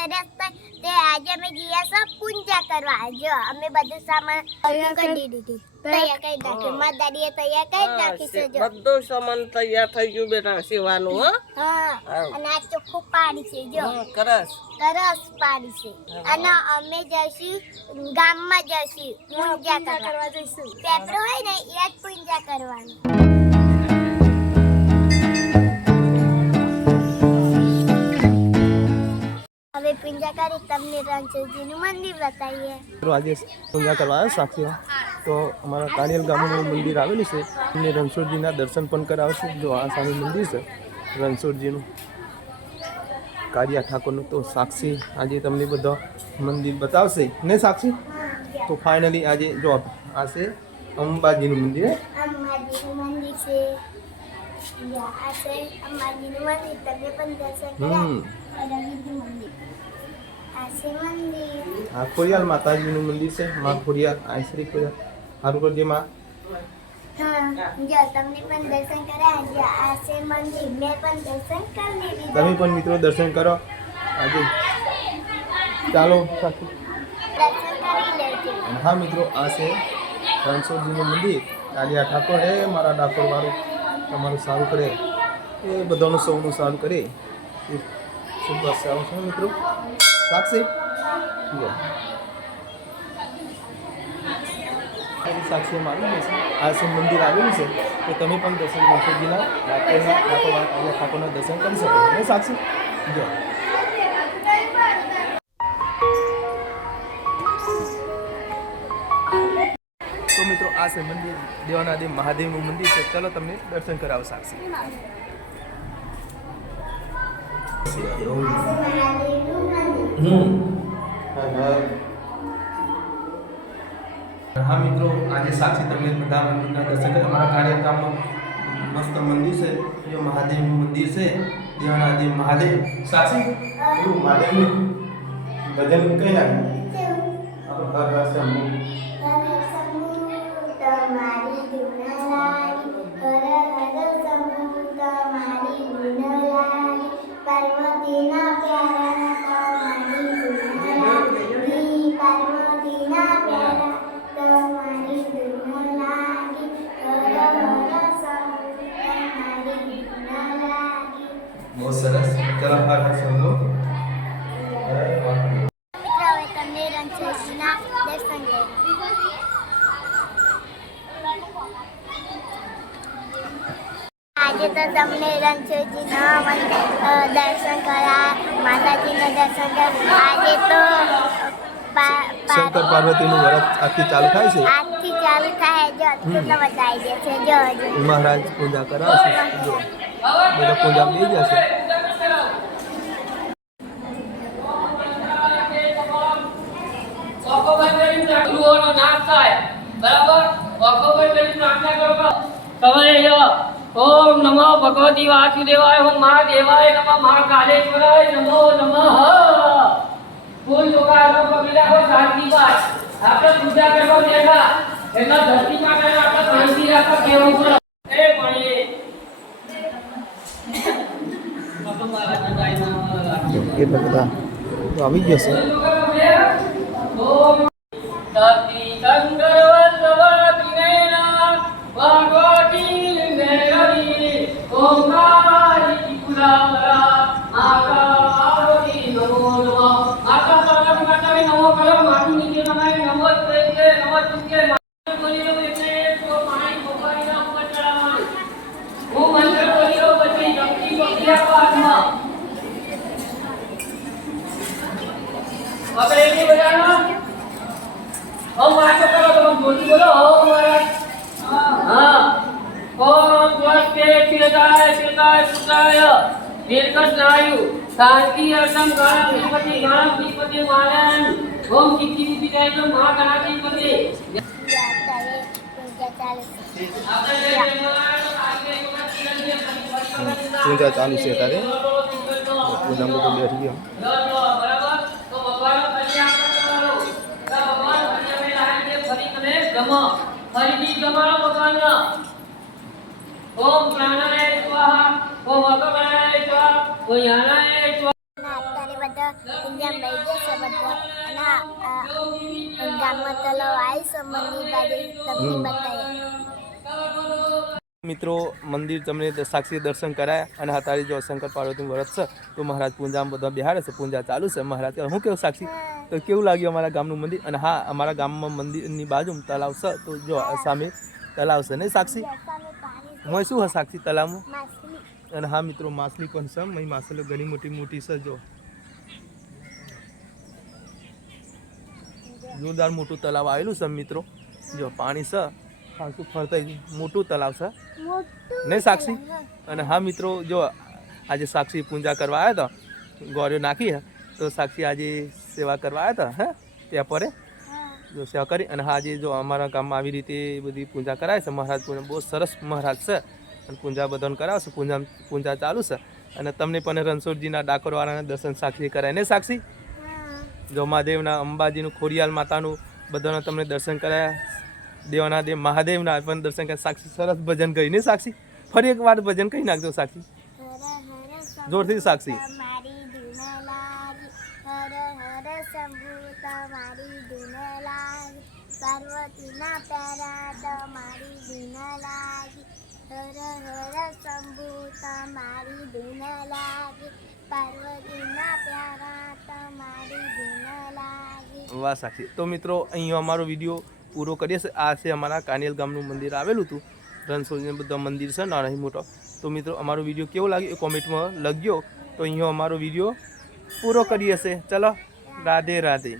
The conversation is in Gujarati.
ધનતેરસ થાય. તે આજે અમે ગયા છો પૂજા કરવા. જો અમે બધું સામાન તૈયાર કરી દીધી. તૈયાર કરી નાખ્યું. મારા દાદીએ તૈયાર કરી નાખી છે જો. બધું સામાન તૈયાર થઈ ગયું બેટા સીવાનું હો. હા અને આ ચોખ્ખું પાડી છે જો. કરસ કરસ સરસ પાડી છે. અને અમે જઈશું ગામમાં જઈશું પૂજા કરવા. જઈશું. પેપરો હોય ને એ જ પૂજા કરવાની. પૂજા કરી તમને રણછોડજીનું મંદિર બતાવીએ. આજે પૂજા કરવા આવ્યા સાક્ષીમાં તો અમારા કાનિયલ ગામનું મંદિર આવેલું છે. એમને રણછોડજીના દર્શન પણ કરાવશે. જો આ સામે મંદિર છે રણછોડજીનું કારિયા ઠાકોરનું તો સાક્ષી આજે તમને બધા મંદિર બતાવશે. ને સાક્ષી? તો ફાઇનલી આજે જો આ છે અંબાજીનું મંદિર. અંબાજીનું છે. હમ. મંદિર. આ આ ખોડિયાલ માતાજીનું મંદિર છે, માં ખોડિયાર, આ શ્રી ખોડિયાલ સારું કરજે, માં. આ તમે પણ મિત્રો દર્શન કરો. આજે ચાલો. હા, મિત્રો, આ છે રણછોડજીનું મંદિર. કાલિયા ઠાકોર હે, મારા ડાકોર વાળું. તમારું સારું કરે. એ બધાનું સૌનું સારું કરે. એ શુભ આવું છે, મિત્રો. સાક્ષી સાક્ષી મારી છે. આ શિવ મંદિર આવેલું છે. તો તમે પણ દર્શન ગણપતિના ઠાકોરના ઠાકોરના દર્શન કરી શકો. ને સાક્ષી? જો. તો મિત્રો આ છે મંદિર. દેવાના દેવ મહાદેવનું મંદિર છે. ચલો તમને દર્શન કરાવો સાક્ષી. હા? મિત્રો આજે સાક્ષી તમને બધા મંદિરના દર્શન કરે. અમારા કાર્યક્રમમાં મસ્ત મંદિર છે જે મહાદેવનું મંદિર છે દેવાનાદેવ મહાદેવ. સાક્ષી પેલું મહાદેવનું ભજન કઈ નાખ્યું? હર હર આજે તો તમને રણછોડજીના દર્શન કર્યા માતાજીના દર્શન કર્યા આજે તો શંકર પાર્વતીનું વ્રત ચાલુ થાય છે? આજથી ચાલુ થાય જો છે. જો મહારાજ પૂજા કરાવશે. જો. બધા પૂજા લઈ જશે અહીંયા ઓમ નમો ભગવતી વાસુદેવાય ઓમ મહાદેવાય નમઃ મહાકાલેશ્વરાય નમો નમઃ. ફૂલ ચોકાનો પગલા હોય શાંતિપાઠ આપણે પૂજા કરવા બેઠા એના ધરતી માટે આપણે શાંતિ રાખવા કેવું પડે એ ભણીએ એ બધા ધરતી ચંદ્ર આપણે એની બધાનો ઓમ વાતો કરો તમે બોલી બોલો ઓમ મહારાજ હા ઓમ સ્વસ્તે ચેતાય ચેતાય પુત્રાય દીર્ઘસ્નાયુ શાંતિ અર્થમ ગણાધિપતિ ગણાધિપતિ મહારાજ ઓમ ચિત્તિ વિપિતાય મહાગણાધિપતિ અત્યારે પૂજા ચાલુ છે આપણે જે જન્મવાના તો આજે એમાં ચિરંજીવ પરિવર્તન પૂજા ચાલુ છે અત્યારે પૂજા બધું બેઠી ગયા मित्रों, मंदिर तमने साक्षी दर्शन कराया हतारी जो शंकर पार्वती वर्ष से तो महाराज पूंजा बदा बिहार से पूंजा चालू से महाराज हूँ क्यों साक्षी? તો કેવું લાગ્યું અમારા ગામનું મંદિર? અને હા અમારા ગામમાં મંદિરની બાજુમાં તલાવ છે. તો જો સામે તલાવ છે નહીં સાક્ષી? હું શું હા સાક્ષી તલાવમાં? અને હા મિત્રો માછલી પણ છે. અહીં માછલીઓ ઘણી મોટી મોટી છે જો. જોરદાર મોટું તલાવ આવેલું છે મિત્રો. જો પાણી છે. ખાસું ફરતા મોટું તલાવ છે. નહીં સાક્ષી? અને હા મિત્રો જો આજે સાક્ષી પૂજા કરવા આવ્યા હતા ગોળીઓ નાખી હે તો સાક્ષી આજે સેવા કરવા આવ્યા હતા હે? ત્યાં પરે? જો સેવા કરી અને હા આજે જો અમારા ગામમાં આવી રીતે બધી પૂજા કરાય છે મહારાજ પૂજા બહુ સરસ મહારાજ છે. અને પૂજા બધાને કરાવશે પૂજા પૂજા ચાલુ છે. અને તમને પણ રણછોડજીના ડાકોરવાળાના દર્શન સાક્ષી કરાય ને સાક્ષી? જો મહાદેવના અંબાજીનું ખોડિયાલ માતાનું બધાના તમને દર્શન કરાયા. દેવાના દેવ મહાદેવના પણ દર્શન કર્યા. સાક્ષી સરસ ભજન ગઈ ને સાક્ષી? ફરી એક વાર ભજન કહી નાખજો સાક્ષી. જોરથી સાક્ષી. શંભુ તમારી ધૂન પાર્વતીના પેરા તમારી ધૂન લાગી હર હર શંભુ, તમારી ધૂન પાર્વતીના પ્યારા તમારી ધૂન લાગી વાહ સાક્ષી. તો મિત્રો અહીંયા અમારો વીડિયો પૂરો કરીએ છીએ. આ છે અમારા કાનિયલ ગામનું મંદિર આવેલું હતું. રણછોડજીનું બધા મંદિર છે નાના મોટો. તો મિત્રો, અમારો વીડિયો કેવો લાગ્યો એ કોમેન્ટમાં લખજો. તો અહીંયા અમારો વીડિયો પૂરો કરીએ છીએ. ચલો. રાધે રાધે.